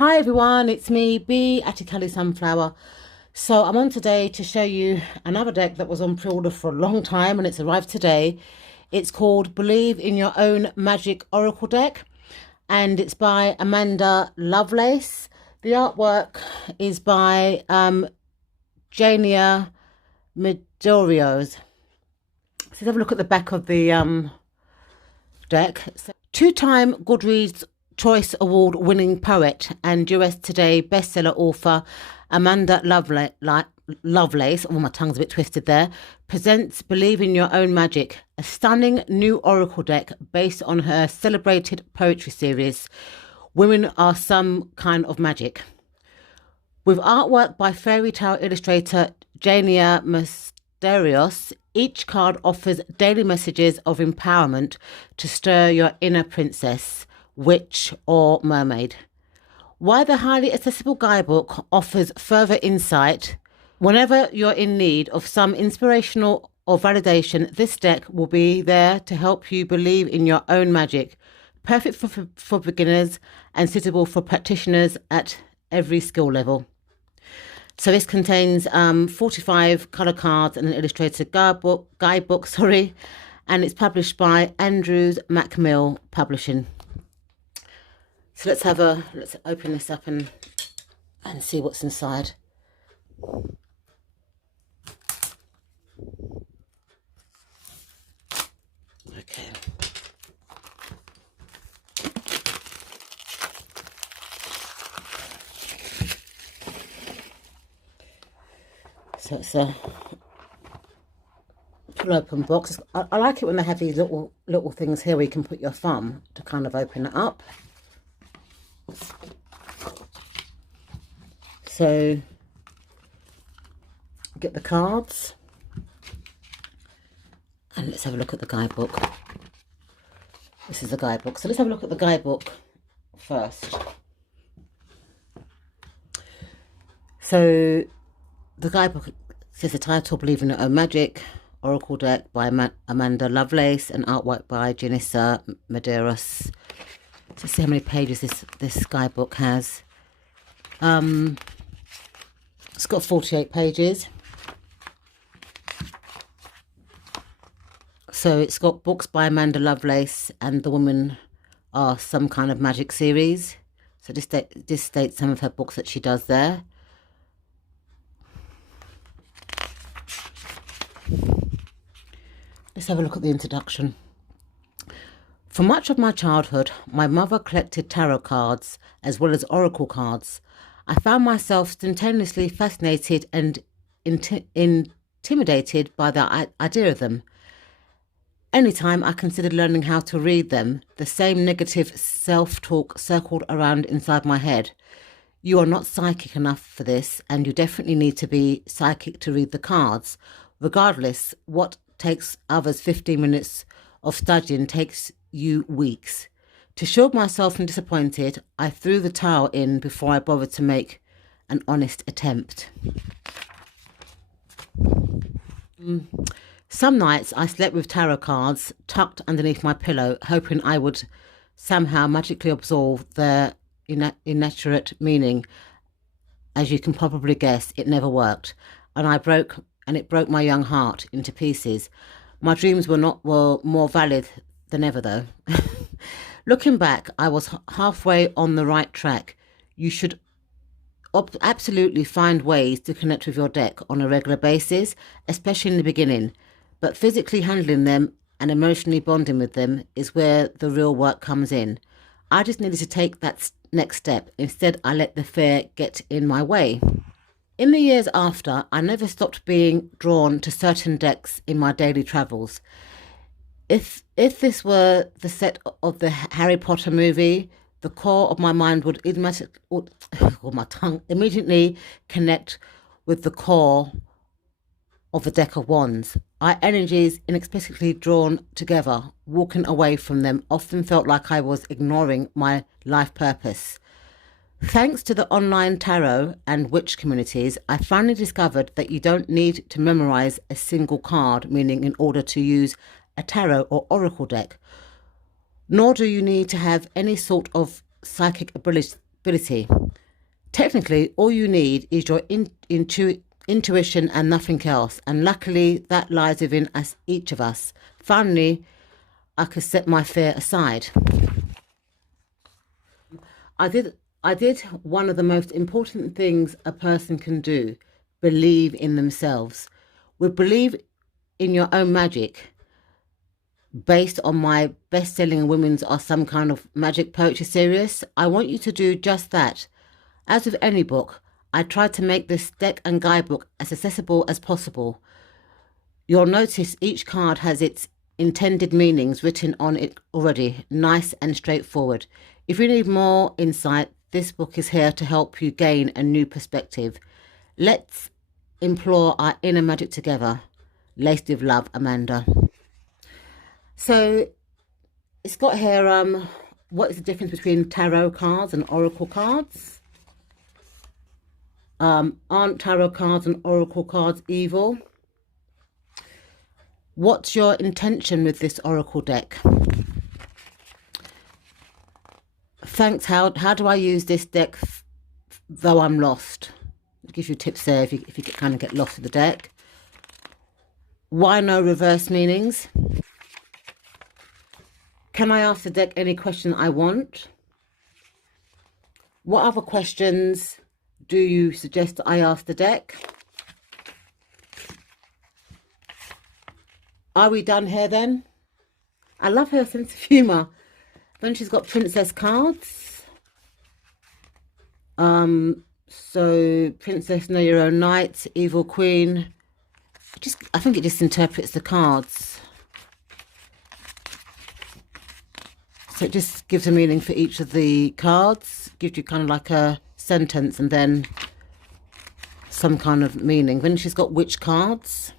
Hi everyone, it's me, B Atticali Sunflower. So I'm on today to show you another deck that was on pre-order for a long time and it's arrived today. It's called Believe in Your Own Magic Oracle Deck and it's by Amanda Lovelace. The artwork is by Jania Medorios. So let's have a look at the back of the deck. So, two-time Goodreads Choice Award winning poet and US Today bestseller author Amanda Lovelace, oh my tongue's a bit twisted there, presents Believe in Your Own Magic, a stunning new oracle deck based on her celebrated poetry series, Women Are Some Kind of Magic. With artwork by fairy tale illustrator Jania Mysterious, each card offers daily messages of empowerment to stir your inner princess, witch, or mermaid. While the highly accessible guidebook offers further insight, whenever you're in need of some inspirational or validation, this deck will be there to help you believe in your own magic. Perfect for beginners and suitable for practitioners at every skill level. So this contains 45 colour cards and an illustrated guidebook, and it's published by Andrews Macmill Publishing. So let's open this up and see what's inside. Okay. So it's a pull open box. I like it when they have these little things here where you can put your thumb to kind of open it up. So get the cards and let's have a look at the guidebook. This is the guidebook. So let's have a look at the guidebook first. So the guidebook says the title, Believe in Your Own Magic, Oracle Deck by Amanda Lovelace and artwork by Janissa Medeiros. Let's see how many pages this guidebook has. It's got 48 pages. So it's got books by Amanda Lovelace and The Women Are Some Kind of Magic series. So this states some of her books that she does there. Let's have a look at the introduction. For much of my childhood, my mother collected tarot cards as well as oracle cards. I found myself spontaneously fascinated and intimidated by the idea of them. Anytime I considered learning how to read them, the same negative self-talk circled around inside my head. You are not psychic enough for this, and you definitely need to be psychic to read the cards. Regardless, what takes others 15 minutes of studying takes you weeks. To shield myself from disappointed, I threw the towel in before I bothered to make an honest attempt. Some nights I slept with tarot cards tucked underneath my pillow, hoping I would somehow magically absorb their inaccurate meaning. As you can probably guess, it never worked, and it broke my young heart into pieces. My dreams were more valid than ever, though. Looking back, I was halfway on the right track. You should absolutely find ways to connect with your deck on a regular basis, especially in the beginning. But physically handling them and emotionally bonding with them is where the real work comes in. I just needed to take that next step. Instead, I let the fear get in my way. In the years after, I never stopped being drawn to certain decks in my daily travels. If this were the set of the Harry Potter movie, the core of my mind would immediately connect with the core of the deck of wands. Our energies inexplicably drawn together, walking away from them often felt like I was ignoring my life purpose. Thanks to the online tarot and witch communities, I finally discovered that you don't need to memorize a single card, meaning in order to use a tarot or oracle deck, nor do you need to have any sort of psychic ability. Technically, all you need is your intuition and nothing else. And luckily, that lies within us, each of us. Finally, I could set my fear aside. I did one of the most important things a person can do: believe in themselves. We believe in your own magic. Based on my best-selling Women's Are Some Kind of Magic poetry series, I want you to do just that. As with any book, I tried to make this deck and guidebook as accessible as possible. You'll notice each card has its intended meanings written on it already, nice and straightforward. If you need more insight, this book is here to help you gain a new perspective. Let's implore our inner magic together. Laced with love, Amanda. So it's got here, what is the difference between tarot cards and oracle cards? Aren't tarot cards and oracle cards evil? What's your intention with this oracle deck? Thanks, how do I use this deck though I'm lost? It gives you tips there if you kind of get lost with the deck. Why no reverse meanings? Can I ask the deck any question I want? What other questions do you suggest I ask the deck? Are we done here then? I love her sense of humour. Then she's got princess cards. So princess, know your own knight, evil queen. I think it just interprets the cards. So it just gives a meaning for each of the cards. Gives you kind of like a sentence and then some kind of meaning. Then she's got witch cards.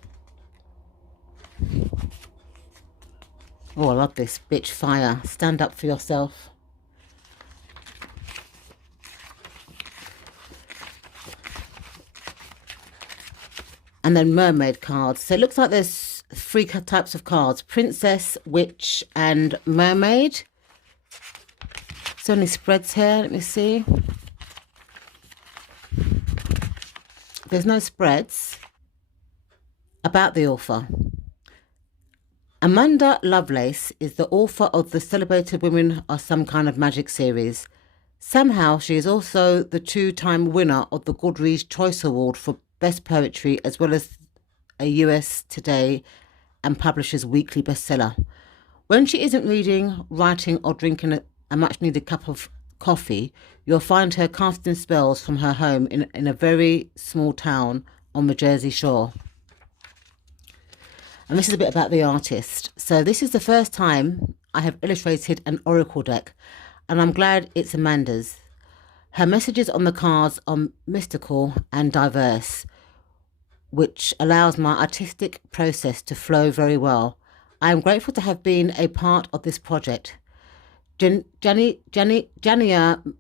Oh, I love this. Bitch fire. Stand up for yourself. And then mermaid cards. So it looks like there's three types of cards: princess, witch, and mermaid. So any spreads here? Let me see. There's no spreads. About the author. Amanda Lovelace is the author of the celebrated Women Are Some Kind of Magic series. Somehow she is also the two-time winner of the Goodreads Choice Award for Best Poetry, as well as a US Today and Publishers Weekly bestseller. When she isn't reading, writing, or drinking a much-needed cup of coffee, you'll find her casting spells from her home in a very small town on the Jersey Shore. And this is a bit about the artist. So this is the first time I have illustrated an oracle deck, and I'm glad it's Amanda's. Her messages on the cards are mystical and diverse, which allows my artistic process to flow very well. I am grateful to have been a part of this project. Jania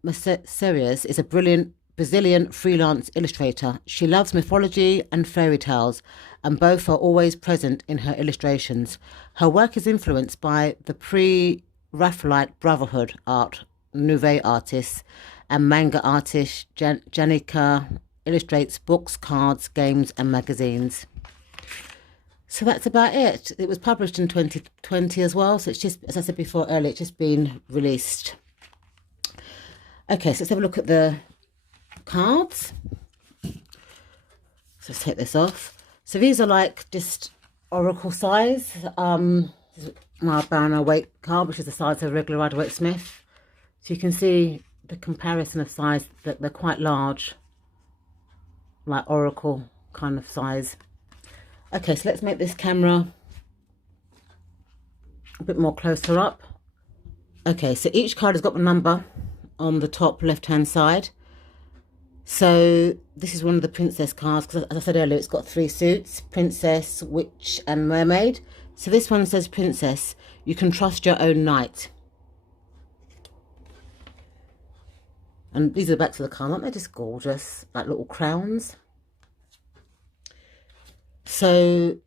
Macerias is a brilliant Brazilian freelance illustrator. She loves mythology and fairy tales, and both are always present in her illustrations. Her work is influenced by the pre-Raphaelite Brotherhood art, Nouveau artists, and manga artist Janica illustrates books, cards, games, and magazines. So that's about it. It was published in 2020 as well. So it's just, as I said before earlier, it's just been released. Okay, so let's have a look at the cards. So let's take this off. So these are like just oracle size. This is my Banner weight card, which is the size of a regular Rider-Waite Smith. So you can see the comparison of size, that they're quite large, like oracle kind of size. Okay, so let's make this camera a bit more closer up. Okay, so each card has got the number on the top left-hand side. So this is one of the princess cards, because as I said earlier, it's got three suits: princess, witch, and mermaid. So this one says princess. You can trust your own knight. And these are the backs of the card. Aren't they just gorgeous? Like little crowns. So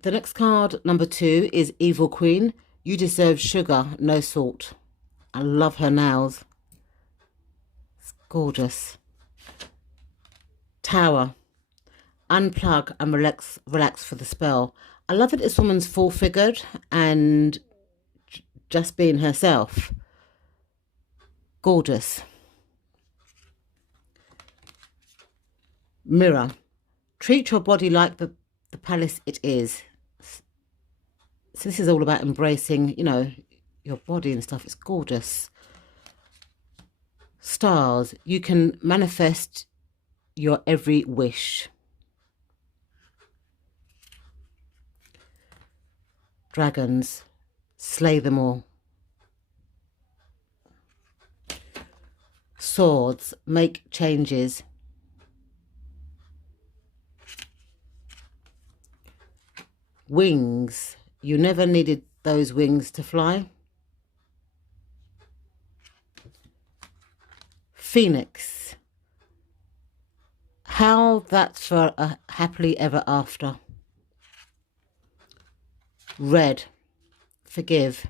the next card, number 2, is Evil Queen. You deserve sugar, no salt. I love her nails. It's Gorgeous. Tower. Unplug and relax for the spell. I love that this woman's full-figured and just being herself. Gorgeous. Mirror. Treat your body like the palace it is. So this is all about embracing, you know, your body and stuff. It's gorgeous. Stars. You can manifest your every wish. Dragons. Slay them all. Swords. Make changes. Wings. You never needed those wings to fly. Phoenix. How that's for a happily ever after. Red. Forgive.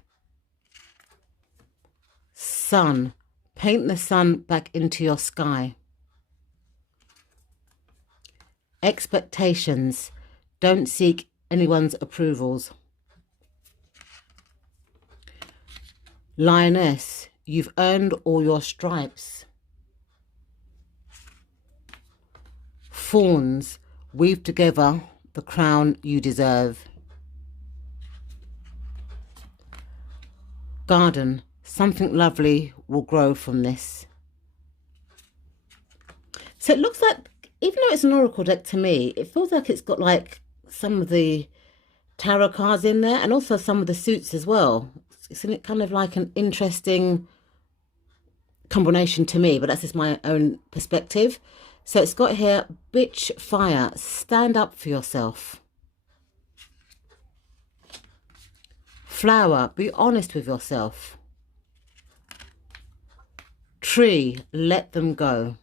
Sun. Paint the sun back into your sky. Expectations. Don't seek anyone's approvals. Lioness. You've earned all your stripes. Fawns. Weave together the crown you deserve. Garden. Something lovely will grow from this. So it looks like, even though it's an oracle deck to me, it feels like it's got like some of the tarot cards in there and also some of the suits as well. It's kind of like an interesting combination to me, but that's just my own perspective. So it's got here, bitch fire, stand up for yourself. Flower, be honest with yourself. Tree, let them go.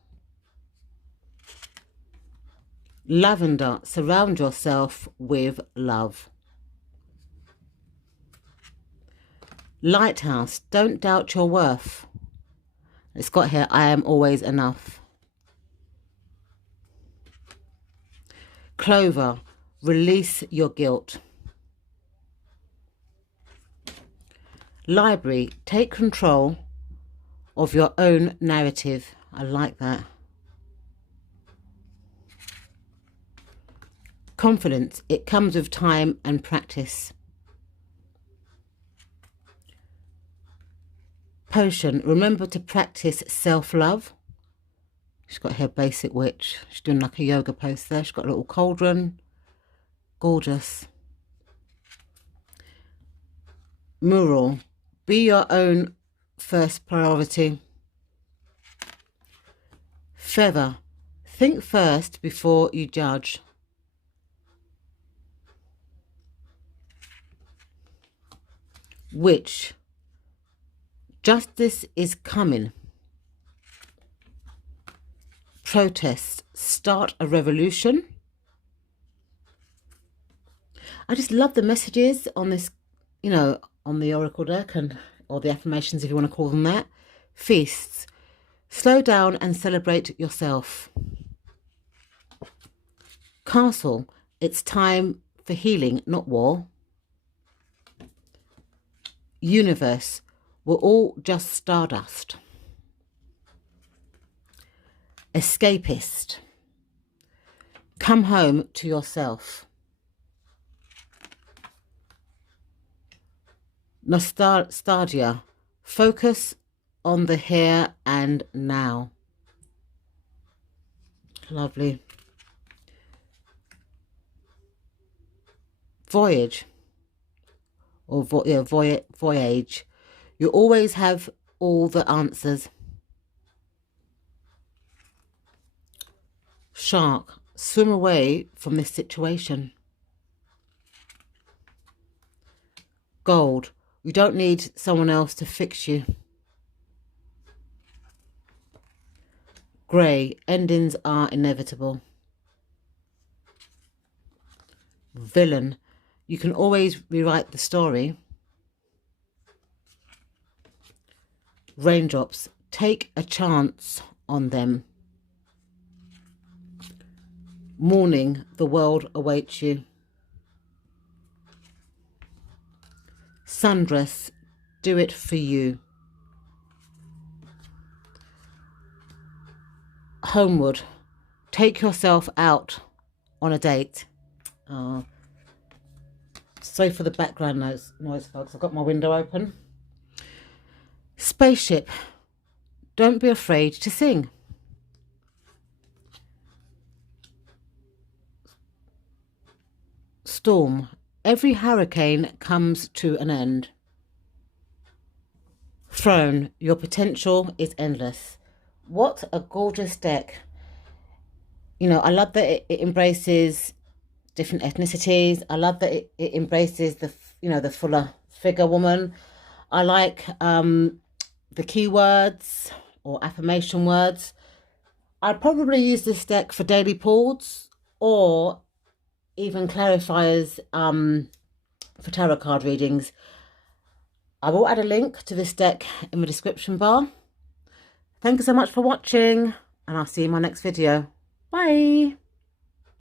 Lavender, surround yourself with love. Lighthouse, don't doubt your worth. It's got here, I am always enough. Clover, release your guilt. Library, take control of your own narrative. I like that. Confidence, it comes with time and practice. Potion, remember to practice self-love. She's got her basic witch. She's doing like a yoga pose there. She's got a little cauldron. Gorgeous. Mural, be your own first priority. Feather, think first before you judge. Witch, justice is coming. Protest, start a revolution. I just love the messages on this, you know, on the oracle deck, and or the affirmations if you want to call them that. Feasts, slow down and celebrate yourself. Castle, it's time for healing, not war. Universe, we're all just stardust. Escapist, come home to yourself. Nostalgia, focus on the here and now. Lovely. Voyage, or voyage. You always have all the answers. Shark, swim away from this situation. Gold, you don't need someone else to fix you. Grey, endings are inevitable. Villain, you can always rewrite the story. Raindrops, take a chance on them. Morning, the world awaits you. Sundress, do it for you. Homeward, take yourself out on a date. Sorry for the background noise, folks. I've got my window open. Spaceship, don't be afraid to sing. Storm, every hurricane comes to an end. Throne, your potential is endless. What a gorgeous deck. You know, I love that it embraces different ethnicities. I love that it embraces the, you know, the fuller figure woman. I like the keywords or affirmation words. I'd probably use this deck for daily pulls or even clarifiers for tarot card readings. I will add a link to this deck in the description bar. Thank you so much for watching, and I'll see you in my next video. Bye.